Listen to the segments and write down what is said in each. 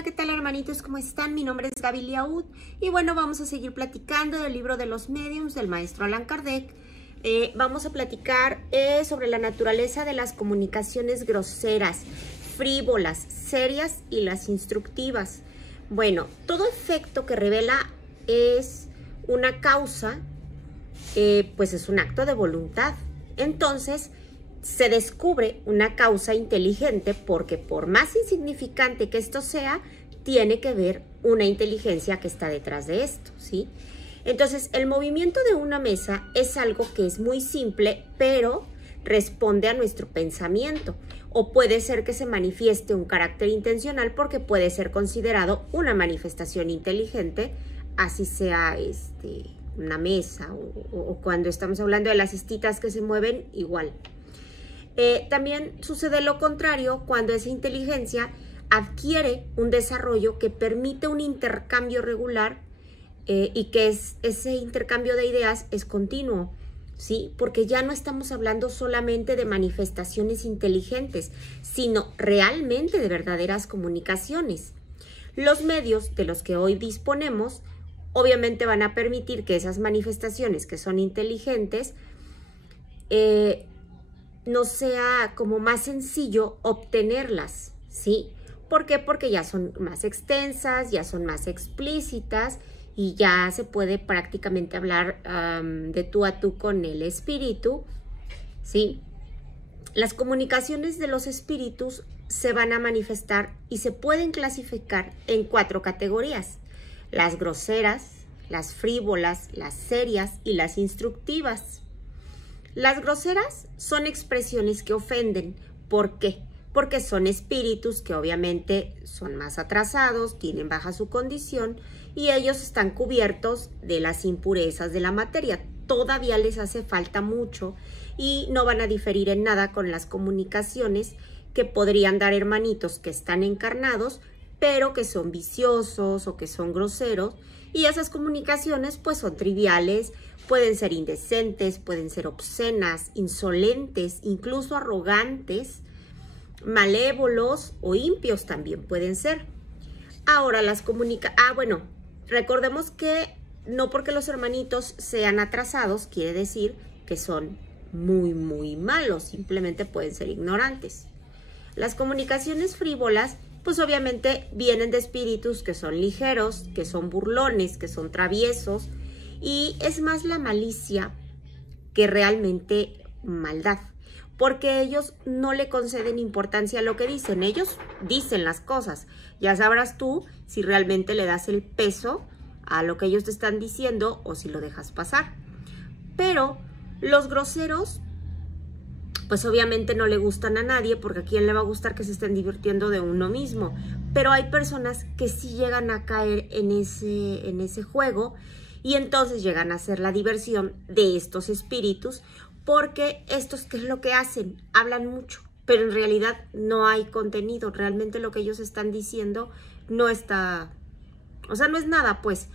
Hola, ¿qué tal hermanitos? ¿Cómo están? Mi nombre es Gaby Liaud y bueno, vamos a seguir platicando del libro de los mediums del maestro Allan Kardec. Vamos a platicar sobre la naturaleza de las comunicaciones groseras, frívolas, serias y las instructivas. Bueno, todo efecto que revela es una causa, pues es un acto de voluntad. Entonces, se descubre una causa inteligente porque por más insignificante que esto sea, tiene que ver una inteligencia que está detrás de esto, ¿sí? Entonces, el movimiento de una mesa es algo que es muy simple, pero responde a nuestro pensamiento. O puede ser que se manifieste un carácter intencional porque puede ser considerado una manifestación inteligente, así sea una mesa o cuando estamos hablando de las cistitas que se mueven, igual. También sucede lo contrario cuando esa inteligencia adquiere un desarrollo que permite un intercambio regular y que ese intercambio de ideas es continuo, ¿sí? Porque ya no estamos hablando solamente de manifestaciones inteligentes, sino realmente de verdaderas comunicaciones. Los medios de los que hoy disponemos obviamente van a permitir que esas manifestaciones que son inteligentes no sea como más sencillo obtenerlas, ¿sí? ¿Por qué? Porque ya son más extensas, ya son más explícitas y ya se puede prácticamente hablar de tú a tú con el espíritu, ¿sí? Las comunicaciones de los espíritus se van a manifestar y se pueden clasificar en 4 categorías: las groseras, las frívolas, las serias y las instructivas. Las groseras son expresiones que ofenden. ¿Por qué? Porque son espíritus que obviamente son más atrasados, tienen baja su condición y ellos están cubiertos de las impurezas de la materia. Todavía les hace falta mucho y no van a diferir en nada con las comunicaciones que podrían dar hermanitos que están encarnados, pero que son viciosos o que son groseros. Y esas comunicaciones pues son triviales, pueden ser indecentes, pueden ser obscenas, insolentes, incluso arrogantes, malévolos o impios también pueden ser. Ahora recordemos que no porque los hermanitos sean atrasados quiere decir que son muy, muy malos, simplemente pueden ser ignorantes. Las comunicaciones frívolas pues obviamente vienen de espíritus que son ligeros, que son burlones, que son traviesos, y es más la malicia que realmente maldad, porque ellos no le conceden importancia a lo que dicen, ellos dicen las cosas. Ya sabrás tú si realmente le das el peso a lo que ellos te están diciendo o si lo dejas pasar. Pero los groseros pues obviamente no le gustan a nadie, porque a quién le va a gustar que se estén divirtiendo de uno mismo. Pero hay personas que sí llegan a caer en ese juego y entonces llegan a ser la diversión de estos espíritus, porque estos, ¿qué es lo que hacen? Hablan mucho, pero en realidad no hay contenido. Realmente lo que ellos están diciendo no está, o sea, no es nada, pues.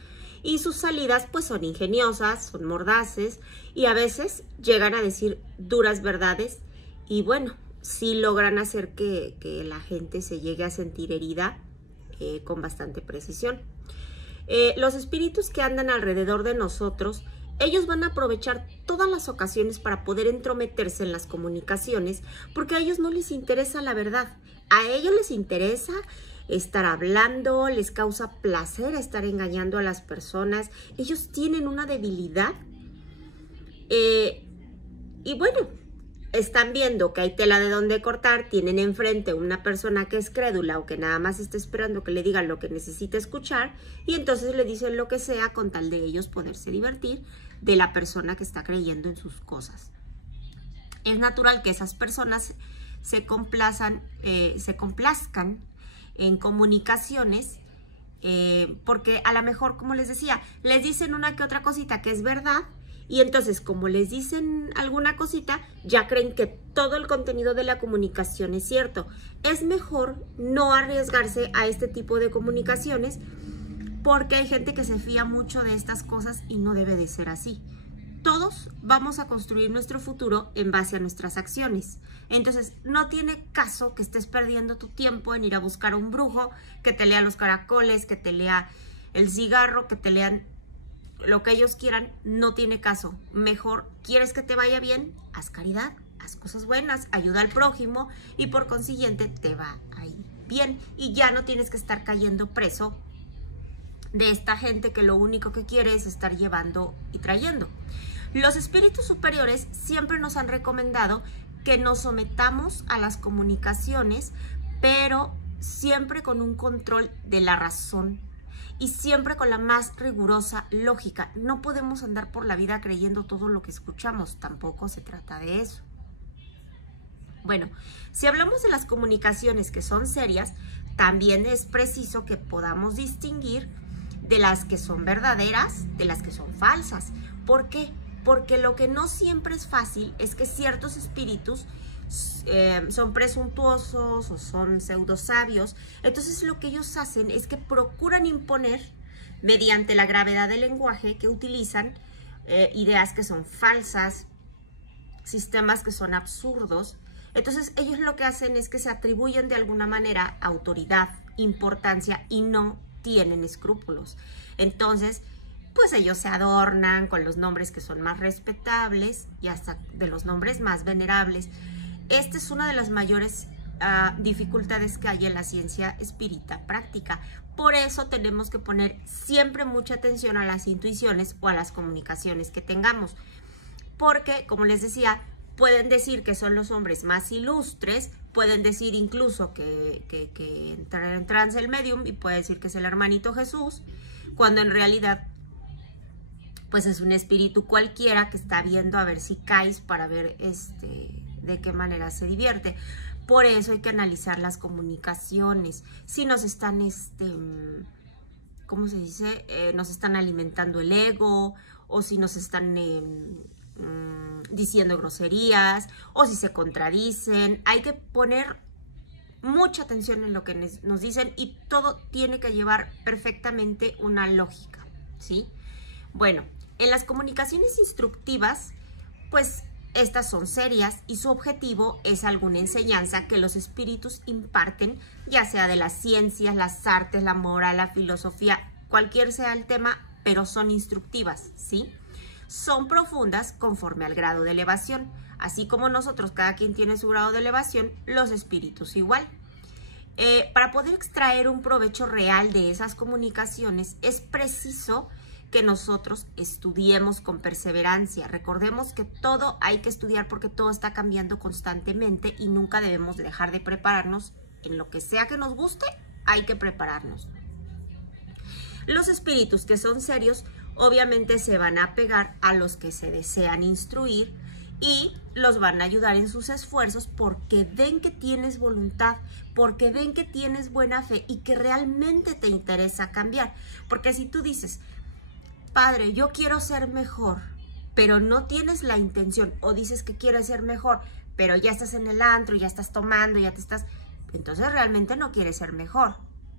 Y sus salidas pues son ingeniosas, son mordaces y a veces llegan a decir duras verdades y bueno, sí logran hacer que la gente se llegue a sentir herida con bastante precisión. Los espíritus que andan alrededor de nosotros, ellos van a aprovechar todas las ocasiones para poder entrometerse en las comunicaciones porque a ellos no les interesa la verdad, a ellos les interesa estar hablando, les causa placer estar engañando a las personas. Ellos tienen una debilidad y bueno, están viendo que hay tela de donde cortar, tienen enfrente una persona que es crédula o que nada más está esperando que le digan lo que necesita escuchar y entonces le dicen lo que sea con tal de ellos poderse divertir de la persona que está creyendo en sus cosas. Es natural que esas personas se complazcan en comunicaciones porque a lo mejor, como les decía, les dicen una que otra cosita que es verdad y entonces como les dicen alguna cosita ya creen que todo el contenido de la comunicación es cierto. Es mejor no arriesgarse a este tipo de comunicaciones porque hay gente que se fía mucho de estas cosas y no debe de ser así. todos vamos a construir nuestro futuro en base a nuestras acciones. Entonces, no tiene caso que estés perdiendo tu tiempo en ir a buscar a un brujo que te lea los caracoles, que te lea el cigarro, que te lean lo que ellos quieran. No tiene caso. Mejor, ¿quieres que te vaya bien? Haz caridad, haz cosas buenas, ayuda al prójimo y por consiguiente te va a ir bien. Y ya no tienes que estar cayendo preso de esta gente que lo único que quiere es estar llevando y trayendo. Los espíritus superiores siempre nos han recomendado que nos sometamos a las comunicaciones, pero siempre con un control de la razón y siempre con la más rigurosa lógica. No podemos andar por la vida creyendo todo lo que escuchamos, tampoco se trata de eso. Bueno, si hablamos de las comunicaciones que son serias, también es preciso que podamos distinguir de las que son verdaderas, de las que son falsas. ¿Por qué? Porque lo que no siempre es fácil es que ciertos espíritus son presuntuosos o son pseudosabios. Entonces lo que ellos hacen es que procuran imponer, mediante la gravedad del lenguaje que utilizan, ideas que son falsas, sistemas que son absurdos. Entonces ellos lo que hacen es que se atribuyen de alguna manera autoridad, importancia y no tienen escrúpulos. Entonces, pues ellos se adornan con los nombres que son más respetables y hasta de los nombres más venerables. Esta es una de las mayores dificultades que hay en la ciencia espírita práctica. Por eso tenemos que poner siempre mucha atención a las intuiciones o a las comunicaciones que tengamos. Porque, como les decía, pueden decir que son los hombres más ilustres, pueden decir incluso que entra en trance el medium y puede decir que es el hermanito Jesús, cuando en realidad pues es un espíritu cualquiera que está viendo a ver si caes para ver de qué manera se divierte. Por eso hay que analizar las comunicaciones. Si nos están, ¿cómo se dice? Nos están alimentando el ego, o si nos están diciendo groserías, o si se contradicen. Hay que poner mucha atención en lo que nos dicen y todo tiene que llevar perfectamente una lógica, ¿sí? Bueno, en las comunicaciones instructivas, pues estas son serias y su objetivo es alguna enseñanza que los espíritus imparten, ya sea de las ciencias, las artes, la moral, la filosofía, cualquier sea el tema, pero son instructivas, ¿sí? Son profundas conforme al grado de elevación. Así como nosotros, cada quien tiene su grado de elevación, los espíritus igual. Para poder extraer un provecho real de esas comunicaciones, es preciso que nosotros estudiemos con perseverancia. Recordemos que todo hay que estudiar porque todo está cambiando constantemente y nunca debemos dejar de prepararnos. En lo que sea que nos guste, hay que prepararnos. Los espíritus que son serios, obviamente se van a pegar a los que se desean instruir y los van a ayudar en sus esfuerzos porque ven que tienes voluntad, porque ven que tienes buena fe y que realmente te interesa cambiar. Porque si tú dices, padre, yo quiero ser mejor, pero no tienes la intención, o dices que quieres ser mejor, pero ya estás en el antro, ya estás tomando, ya te estás... Entonces realmente no quieres ser mejor.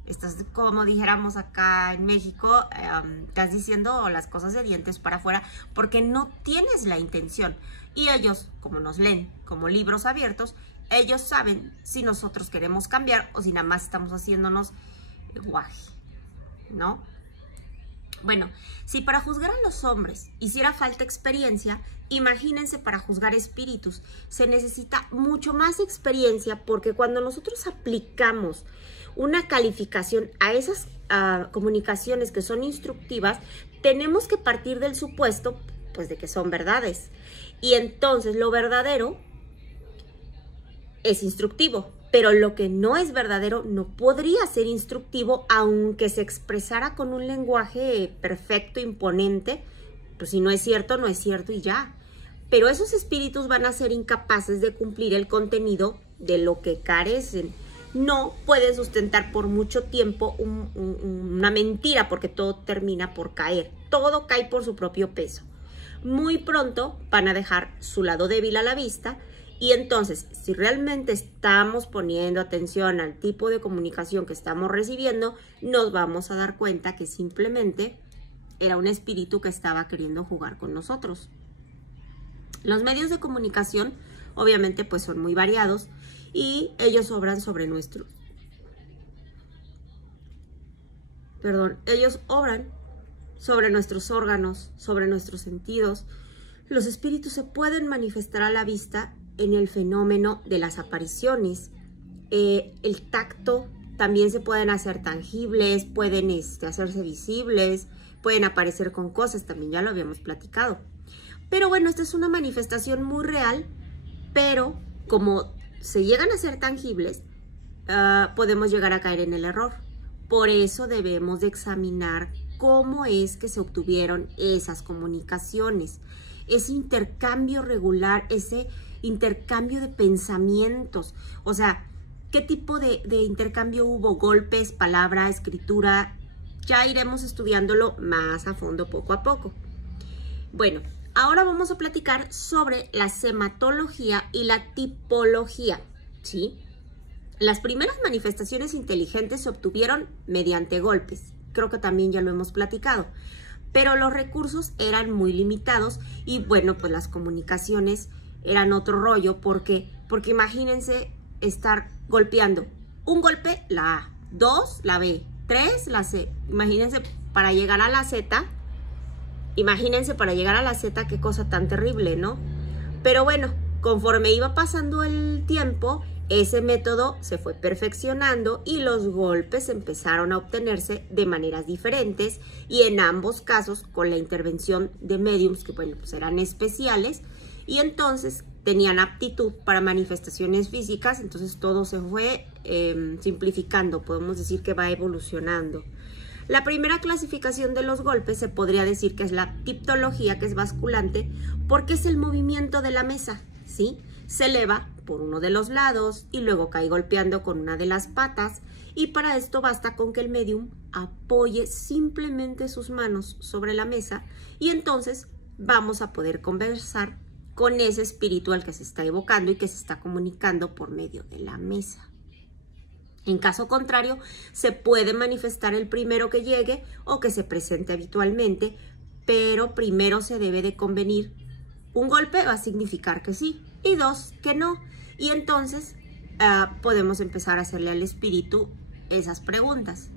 Estás, como dijéramos acá en México, estás diciendo las cosas de dientes para afuera porque no tienes la intención. Y ellos, como nos leen como libros abiertos, ellos saben si nosotros queremos cambiar o si nada más estamos haciéndonos guaje, ¿no? Bueno, si para juzgar a los hombres hiciera falta experiencia, imagínense para juzgar espíritus. Se necesita mucho más experiencia porque cuando nosotros aplicamos una calificación a esas comunicaciones que son instructivas, tenemos que partir del supuesto, pues, de que son verdades. Y entonces lo verdadero es instructivo, pero lo que no es verdadero no podría ser instructivo aunque se expresara con un lenguaje perfecto, imponente. Pues si no es cierto, no es cierto y ya. Pero esos espíritus van a ser incapaces de cumplir el contenido de lo que carecen. No pueden sustentar por mucho tiempo una mentira porque todo termina por caer. Todo cae por su propio peso. Muy pronto van a dejar su lado débil a la vista y entonces, si realmente estamos poniendo atención al tipo de comunicación que estamos recibiendo, nos vamos a dar cuenta que simplemente era un espíritu que estaba queriendo jugar con nosotros. Los medios de comunicación, obviamente, pues son muy variados y ellos obran sobre nuestros órganos, sobre nuestros sentidos. Los espíritus se pueden manifestar a la vista en el fenómeno de las apariciones. El tacto también se pueden hacer tangibles, pueden hacerse visibles, pueden aparecer con cosas, también ya lo habíamos platicado. Pero bueno, esta es una manifestación muy real, pero como se llegan a ser tangibles, podemos llegar a caer en el error. Por eso debemos de examinar cómo es que se obtuvieron esas comunicaciones, ese intercambio regular, ese intercambio de pensamientos. O sea, ¿qué tipo de intercambio hubo? Golpes, palabra, escritura. Ya iremos estudiándolo más a fondo poco a poco. Bueno, ahora vamos a platicar sobre la sematología y la tipología, ¿sí? Las primeras manifestaciones inteligentes se obtuvieron mediante golpes. Creo que también ya lo hemos platicado. Pero los recursos eran muy limitados y bueno, pues las comunicaciones eran otro rollo. Porque imagínense estar golpeando. Un golpe, la A. 2, la B. 3, la C. Imagínense para llegar a la Z. Qué cosa tan terrible, ¿no? Pero bueno, conforme iba pasando el tiempo, ese método se fue perfeccionando y los golpes empezaron a obtenerse de maneras diferentes y en ambos casos con la intervención de médiums que, bueno, pues eran especiales y entonces tenían aptitud para manifestaciones físicas, entonces todo se fue simplificando, podemos decir que va evolucionando. La primera clasificación de los golpes se podría decir que es la tipología, que es basculante, porque es el movimiento de la mesa, ¿sí? Se eleva por uno de los lados y luego cae golpeando con una de las patas y para esto basta con que el medium apoye simplemente sus manos sobre la mesa y entonces vamos a poder conversar con ese espíritu al que se está evocando y que se está comunicando por medio de la mesa. En caso contrario, se puede manifestar el primero que llegue o que se presente habitualmente, pero primero se debe de convenir. Un golpe va a significar que sí y 2 que no. Y entonces podemos empezar a hacerle al espíritu esas preguntas.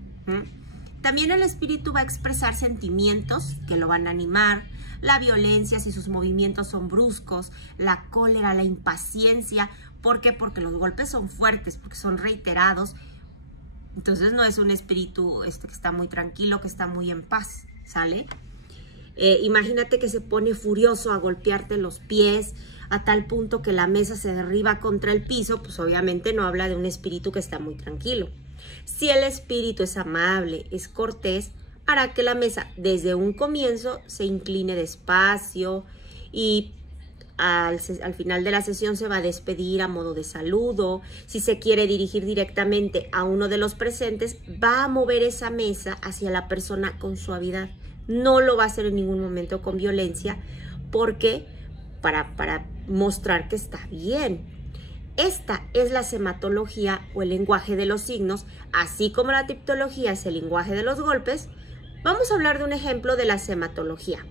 También el espíritu va a expresar sentimientos que lo van a animar, la violencia si sus movimientos son bruscos, la cólera, la impaciencia. ¿Por qué? Porque los golpes son fuertes, porque son reiterados. Entonces no es un espíritu que está muy tranquilo, que está muy en paz, ¿sale? Imagínate que se pone furioso a golpearte los pies a tal punto que la mesa se derriba contra el piso, pues obviamente no habla de un espíritu que está muy tranquilo. Si el espíritu es amable, es cortés, hará que la mesa desde un comienzo se incline despacio y al final de la sesión se va a despedir a modo de saludo. Si se quiere dirigir directamente a uno de los presentes, va a mover esa mesa hacia la persona con suavidad. No lo va a hacer en ningún momento con violencia, porque para mostrar que está bien. Esta es la sematología o el lenguaje de los signos, así como la tipología es el lenguaje de los golpes. Vamos a hablar de un ejemplo de la sematología.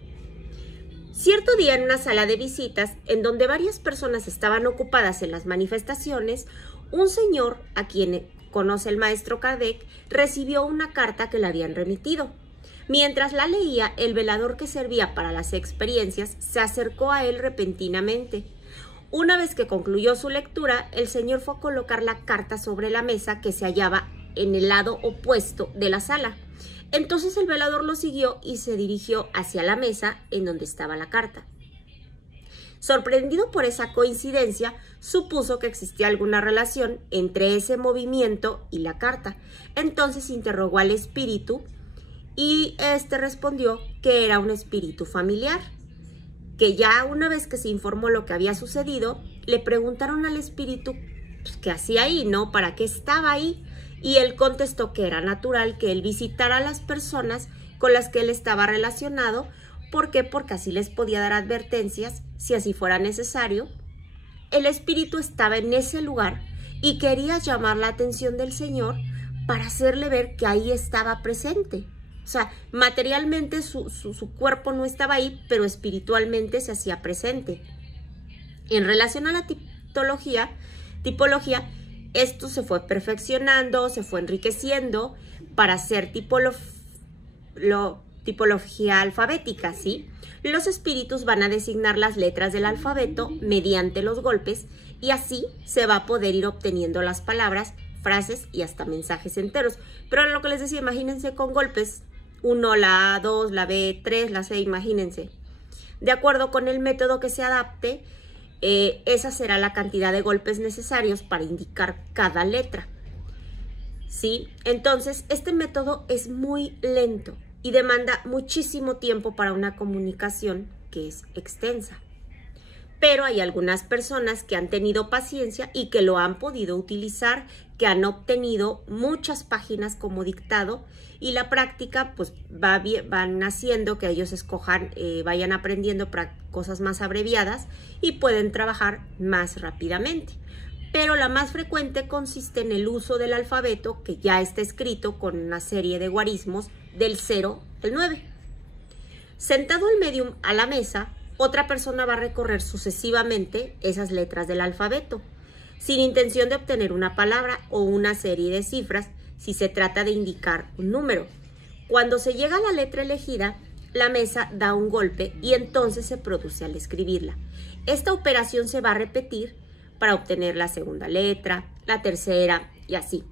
Cierto día en una sala de visitas, en donde varias personas estaban ocupadas en las manifestaciones, un señor, a quien conoce el maestro Kardec, recibió una carta que le habían remitido. Mientras la leía, el velador que servía para las experiencias se acercó a él repentinamente. Una vez que concluyó su lectura, el señor fue a colocar la carta sobre la mesa que se hallaba en el lado opuesto de la sala. Entonces el velador lo siguió y se dirigió hacia la mesa en donde estaba la carta. Sorprendido por esa coincidencia, supuso que existía alguna relación entre ese movimiento y la carta. Entonces interrogó al espíritu y este respondió que era un espíritu familiar, que ya una vez que se informó lo que había sucedido, le preguntaron al espíritu pues, qué hacía ahí, ¿no? ¿Para qué estaba ahí? Y él contestó que era natural que él visitara a las personas con las que él estaba relacionado. ¿Por qué? Porque así les podía dar advertencias si así fuera necesario. El espíritu estaba en ese lugar y quería llamar la atención del señor para hacerle ver que ahí estaba presente. O sea, materialmente su cuerpo no estaba ahí, pero espiritualmente se hacía presente. En relación a la tipología, esto se fue perfeccionando, se fue enriqueciendo para hacer tipología alfabética, ¿sí? Los espíritus van a designar las letras del alfabeto mediante los golpes y así se va a poder ir obteniendo las palabras, frases y hasta mensajes enteros. Pero lo que les decía, imagínense con golpes, 1, la A, 2, la B, 3, la C, imagínense. De acuerdo con el método que se adapte, esa será la cantidad de golpes necesarios para indicar cada letra, ¿sí? Entonces, este método es muy lento y demanda muchísimo tiempo para una comunicación que es extensa. Pero hay algunas personas que han tenido paciencia y que lo han podido utilizar, que han obtenido muchas páginas como dictado y la práctica pues van haciendo que ellos escojan, vayan aprendiendo cosas más abreviadas y pueden trabajar más rápidamente. Pero la más frecuente consiste en el uso del alfabeto que ya está escrito con una serie de guarismos del 0 al 9. Sentado el medium a la mesa, otra persona va a recorrer sucesivamente esas letras del alfabeto, sin intención de obtener una palabra o una serie de cifras si se trata de indicar un número. Cuando se llega a la letra elegida, la mesa da un golpe y entonces se produce al escribirla. Esta operación se va a repetir para obtener la segunda letra, la tercera y así.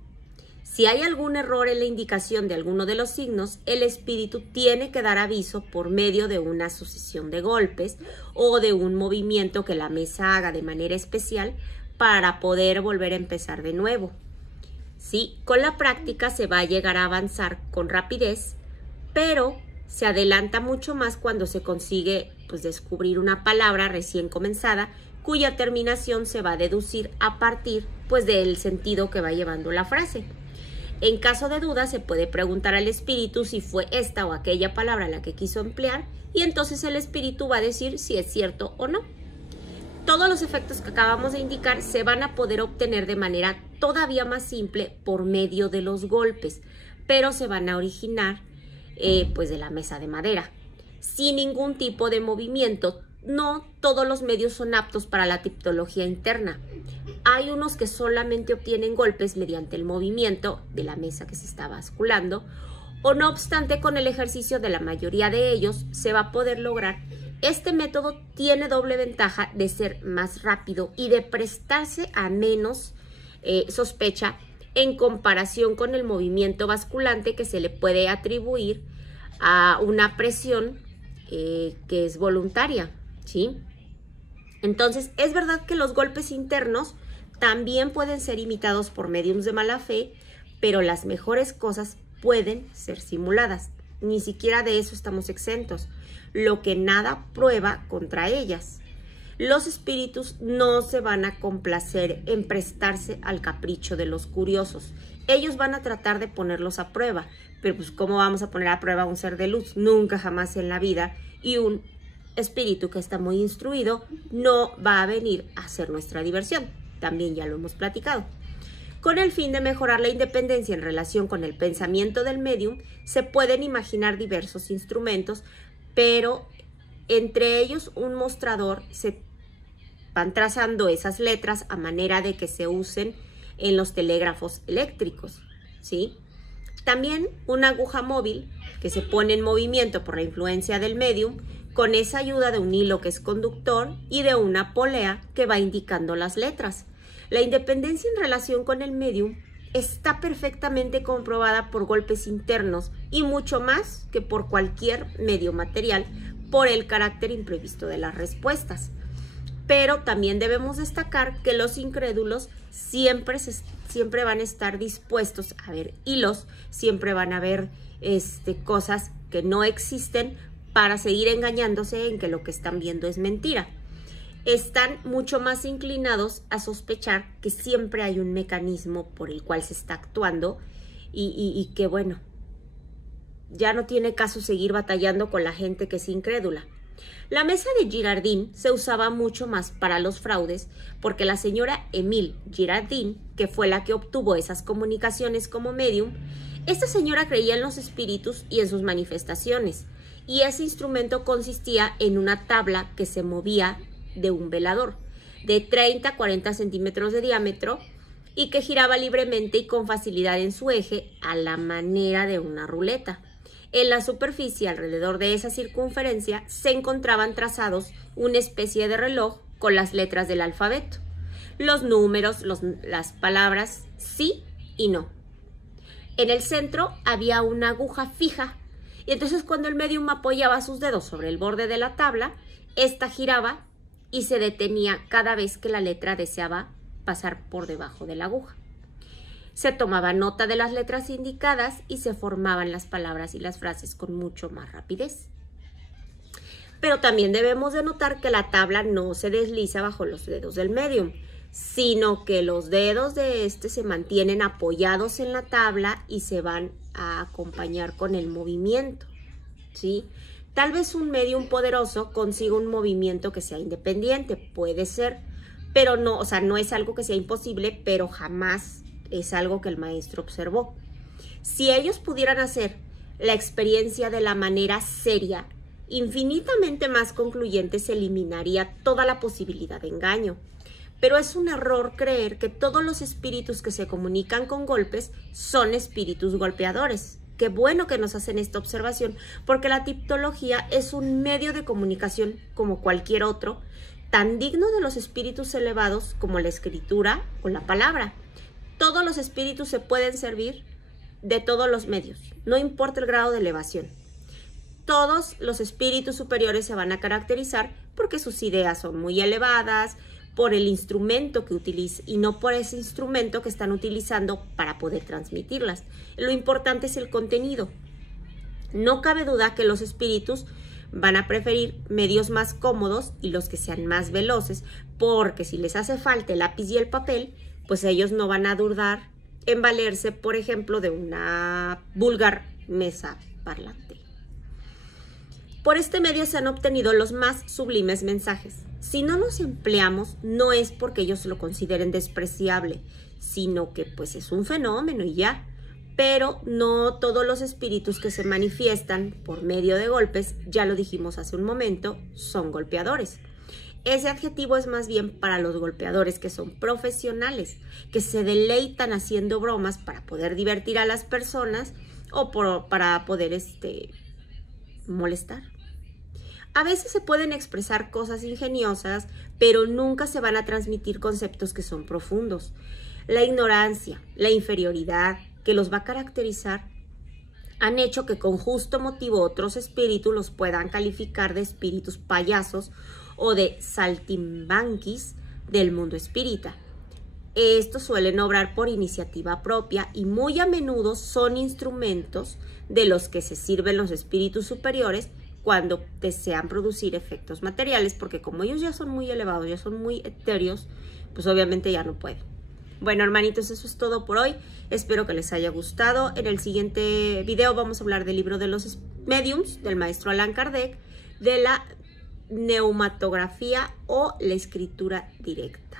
Si hay algún error en la indicación de alguno de los signos, el espíritu tiene que dar aviso por medio de una sucesión de golpes o de un movimiento que la mesa haga de manera especial para poder volver a empezar de nuevo. Sí, con la práctica se va a llegar a avanzar con rapidez, pero se adelanta mucho más cuando se consigue pues, descubrir una palabra recién comenzada cuya terminación se va a deducir a partir pues, del sentido que va llevando la frase. En caso de duda, se puede preguntar al espíritu si fue esta o aquella palabra la que quiso emplear y entonces el espíritu va a decir si es cierto o no. Todos los efectos que acabamos de indicar se van a poder obtener de manera todavía más simple por medio de los golpes, pero se van a originar pues de la mesa de madera, sin ningún tipo de movimiento. No todos los medios son aptos para la tipología interna. Hay unos que solamente obtienen golpes mediante el movimiento de la mesa que se está basculando, o no obstante, con el ejercicio de la mayoría de ellos se va a poder lograr. Este método tiene doble ventaja de ser más rápido y de prestarse a menos sospecha en comparación con el movimiento basculante que se le puede atribuir a una presión que es voluntaria, ¿sí? Entonces, es verdad que los golpes internos también pueden ser imitados por médiums de mala fe, pero las mejores cosas pueden ser simuladas. Ni siquiera de eso estamos exentos, lo que nada prueba contra ellas. Los espíritus no se van a complacer en prestarse al capricho de los curiosos. Ellos van a tratar de ponerlos a prueba, pero pues ¿cómo vamos a poner a prueba a un ser de luz? Nunca jamás en la vida. Y un espíritu que está muy instruido no va a venir a hacer nuestra diversión. También ya lo hemos platicado. Con el fin de mejorar la independencia en relación con el pensamiento del medium, se pueden imaginar diversos instrumentos, pero entre ellos un mostrador. Se van trazando esas letras a manera de que se usen en los telégrafos eléctricos, ¿sí? También una aguja móvil que se pone en movimiento por la influencia del medium, con esa ayuda de un hilo que es conductor y de una polea que va indicando las letras. La independencia en relación con el medium está perfectamente comprobada por golpes internos y mucho más que por cualquier medio material por el carácter imprevisto de las respuestas. Pero también debemos destacar que los incrédulos siempre van a estar dispuestos a ver hilos, siempre van a ver cosas que no existen para seguir engañándose en que lo que están viendo es mentira. Están mucho más inclinados a sospechar que siempre hay un mecanismo por el cual se está actuando y que, bueno, ya no tiene caso seguir batallando con la gente que es incrédula. La mesa de Girardin se usaba mucho más para los fraudes porque la señora Émile Girardin, que fue la que obtuvo esas comunicaciones como medium, esta señora creía en los espíritus y en sus manifestaciones, y ese instrumento consistía en una tabla que se movía de un velador. de 30 a 40 centímetros de diámetro y que giraba libremente y con facilidad en su eje a la manera de una ruleta. En la superficie alrededor de esa circunferencia se encontraban trazados una especie de reloj con las letras del alfabeto, los números, las palabras sí y no. En el centro había una aguja fija y entonces cuando el médium apoyaba sus dedos sobre el borde de la tabla, esta giraba y se detenía cada vez que la letra deseaba pasar por debajo de la aguja. Se tomaba nota de las letras indicadas y se formaban las palabras y las frases con mucho más rapidez. Pero también debemos de notar que la tabla no se desliza bajo los dedos del médium, sino que los dedos de este se mantienen apoyados en la tabla y se van a acompañar con el movimiento, ¿sí? Tal vez un médium poderoso consiga un movimiento que sea independiente, puede ser, pero no, o sea, no es algo que sea imposible, pero jamás es algo que el maestro observó. Si ellos pudieran hacer la experiencia de la manera seria, infinitamente más concluyente, se eliminaría toda la posibilidad de engaño. Pero es un error creer que todos los espíritus que se comunican con golpes son espíritus golpeadores. Qué bueno que nos hacen esta observación, porque la tipología es un medio de comunicación como cualquier otro, tan digno de los espíritus elevados como la escritura o la palabra. Todos los espíritus se pueden servir de todos los medios, no importa el grado de elevación. Todos los espíritus superiores se van a caracterizar porque sus ideas son muy elevadas, por el instrumento que utilizan y no por ese instrumento que están utilizando para poder transmitirlas. Lo importante es el contenido. No cabe duda que los espíritus van a preferir medios más cómodos y los que sean más veloces, porque si les hace falta el lápiz y el papel, pues ellos no van a dudar en valerse, por ejemplo, de una vulgar mesa parlante. Por este medio se han obtenido los más sublimes mensajes. Si no nos empleamos, no es porque ellos lo consideren despreciable, sino que pues es un fenómeno y ya. Pero no todos los espíritus que se manifiestan por medio de golpes, ya lo dijimos hace un momento, son golpeadores. Ese adjetivo es más bien para los golpeadores que son profesionales, que se deleitan haciendo bromas para poder divertir a las personas o para poder molestar. A veces se pueden expresar cosas ingeniosas, pero nunca se van a transmitir conceptos que son profundos. La ignorancia, la inferioridad que los va a caracterizar han hecho que con justo motivo otros espíritus los puedan calificar de espíritus payasos o de saltimbanquis del mundo espírita. Estos suelen obrar por iniciativa propia y muy a menudo son instrumentos de los que se sirven los espíritus superiores cuando desean producir efectos materiales, porque como ellos ya son muy elevados, ya son muy etéreos, pues obviamente ya no pueden. Bueno, hermanitos, eso es todo por hoy. Espero que les haya gustado. En el siguiente video vamos a hablar del libro de los mediums, del maestro Allan Kardec, de la neumatografía o la escritura directa.